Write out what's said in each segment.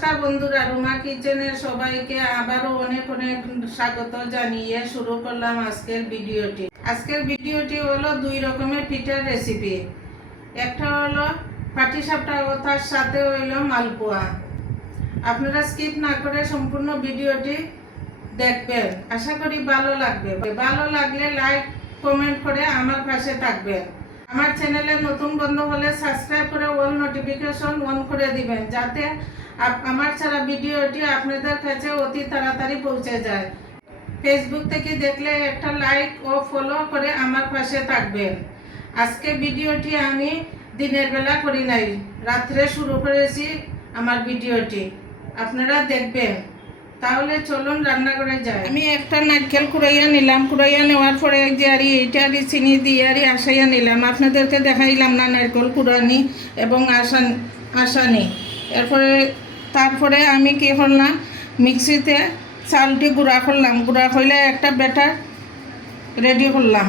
নমস্কার বন্ধুরা, রুমা কিচেনের সবাইকে আবারও অনেক অনেক স্বাগত জানিয়ে শুরু করলাম আজকের ভিডিওটি। আজকের ভিডিওটি হলো দুই রকমের পিঠার রেসিপি। একটা হলো পাটিসাপটা ও তার সাথে হইল মালপোয়া। আপনারা স্কিপ না করে সম্পূর্ণ ভিডিওটি দেখবেন, আশা করি ভালো লাগবে। ভালো লাগলে লাইক কমেন্ট করে আমার পাশে থাকবেন। আমার চ্যানেলে নতুন বন্ধু হলে সাবস্ক্রাইব করে অল নোটিফিকেশন অন করে দিবেন, যাতে আমার ছাড়া ভিডিওটি আপনাদের কাছে অতি তাড়াতাড়ি পৌঁছে যায়। ফেসবুক থেকে দেখলে একটা লাইক ও ফলো করে আমার পাশে থাকবেন। আজকে ভিডিওটি আমি দিনের বেলা করি নাই, রাত্রে শুরু করেছি আমার ভিডিওটি, আপনারা দেখবেন। তাহলে চলুন রান্না করে যাই। আমি একটা নারকেল কুড়াইয়া নিলাম, কুড়াইয়া নেওয়ার পরে যে এইটা চিনি দিয়ে আসাইয়া নিলাম। আপনাদেরকে দেখাইলাম না নারকেল কুড়ানি এবং আসানি। তারপরে আমি কি করলাম, মিক্সিতে চালটি গুঁড়া করলাম। গুঁড়া করলে একটা ব্যাটার রেডি করলাম।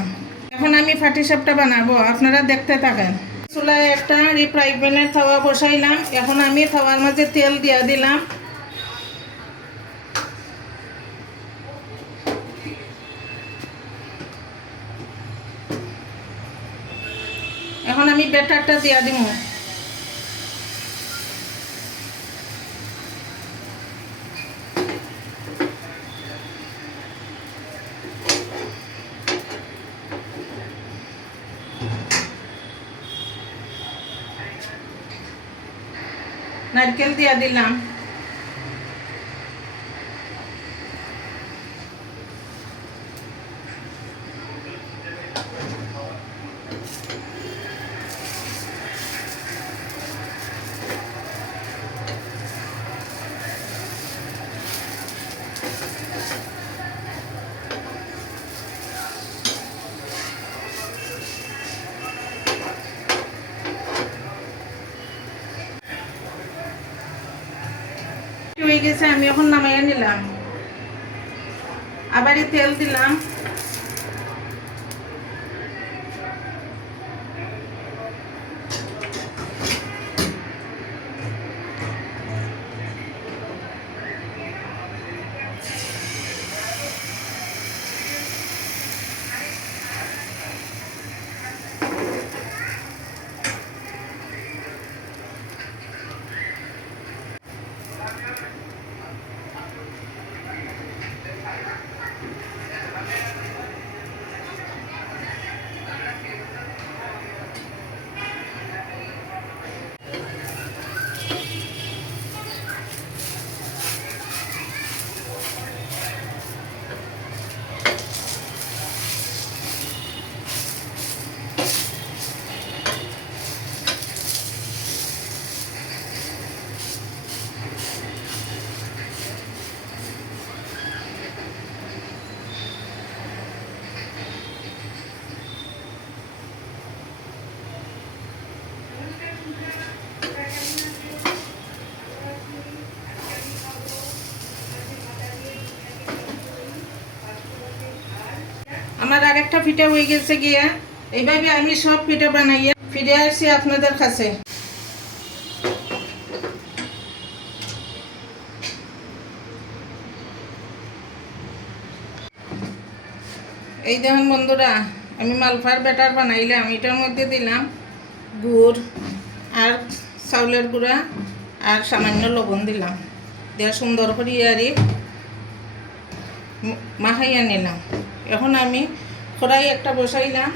এখন আমি পাটিসাপটা বানাবো, আপনারা দেখতে থাকেন। চুলায় একটা ফ্রাই প্যানে তাওয়া বসাইলাম। এখন আমি তাওয়ার মাঝে তেল দিয়ে দিলাম। এখন আমি ব্যাটারটা দিয়ে দিব। নারকেল দিয়ে দিলাম। হয়ে গেছে, আমি এখন নামাইয়া নিলাম। আবার তেল দিলাম। আমার আরেকটা পিঠা হয়ে গেছে গিয়া। এইভাবে আমি সব পিঠা বানাইয়া ফিরে আসছি আপনাদের কাছে। এই দেখুন বন্ধুরা, আমি মালফার ব্যাটার বানাইলাম। এটার মধ্যে দিলাম গুড় আর চাউলের গুঁড়া আর সামান্য লবণ দিলাম, দিয়ে সুন্দর করে মাখাইয়া নিলাম। এখন আমি কড়াই একটা বসাইলাম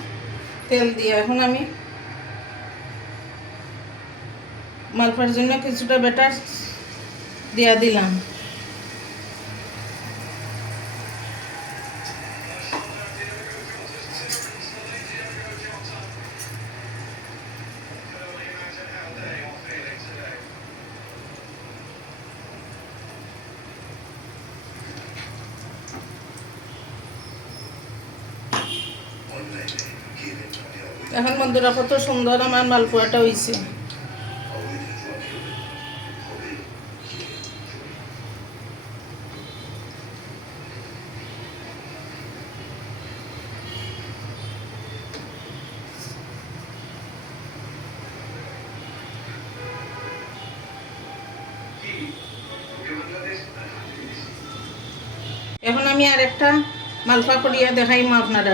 তেল দিয়ে। এখন আমি মালফার জন্য কিছুটা ব্যাটার দিয়া দিলাম। এখন বন্ধুরা, কত সুন্দর আমার মালপোয়াটা হয়েছে। আমি আরেকটা মালপা করিয়া দেখাইম আপনারা।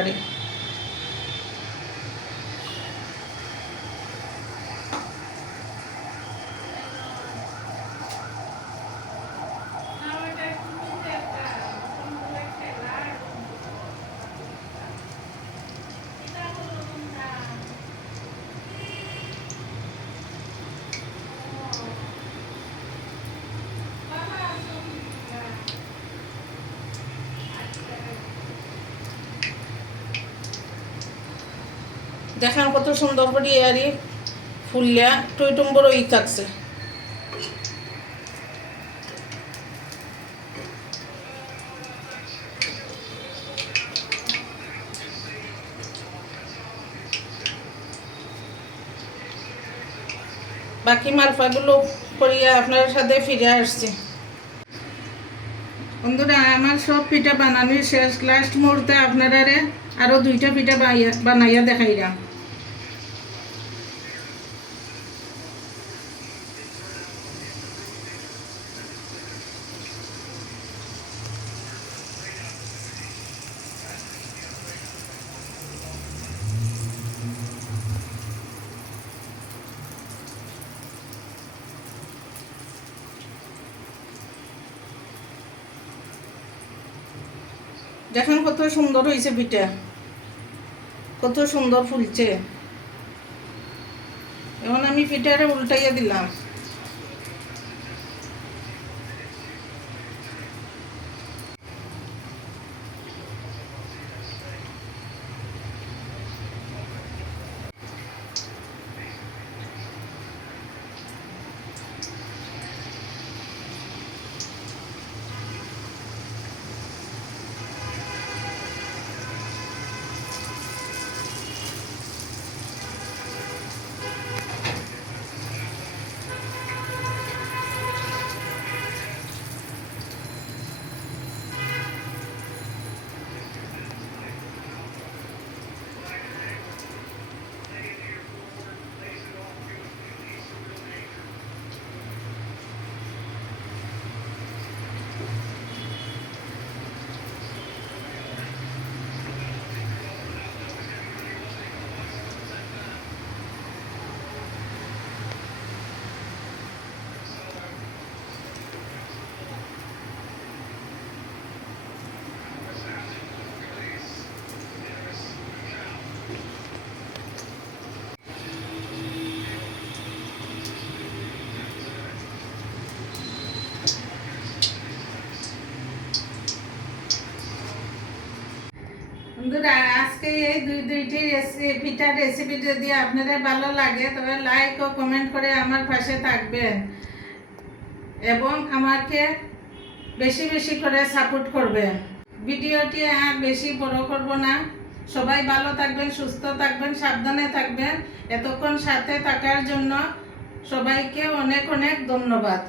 দেখেন কত সুন্দর করে আরই ফুললা টইটুম্বর ই থাকছে। বাকি মালপাগুলো করিয়া আপনার সাথে ফিরে আসছি। বন্ধুরা আমার সব পিঠা বানানোর শেষ, লাস্ট মুহূর্তে আপনারা আরও 2টা পিঠা বানাইয়া দেখাইলাম। দেখেন কত সুন্দর হয়েছে পিঠা, কত সুন্দর ফুলছে। এখন আমি পিঠাটা উল্টাইয়া দিলাম। বন্ধুরা আজকে এই দুইটি পিঠার রেসিপি যদি আপনাদের ভালো লাগে তবে লাইক ও কমেন্ট করে আমার পাশে থাকবেন এবং আমাকে বেশি বেশি করে সাপোর্ট করবেন। ভিডিওটি আর বেশি বড় করব না। সবাই ভালো থাকবেন, সুস্থ থাকবেন, সাবধানে থাকবেন। এতক্ষণ সাথে থাকার জন্য সবাইকে অনেক অনেক ধন্যবাদ।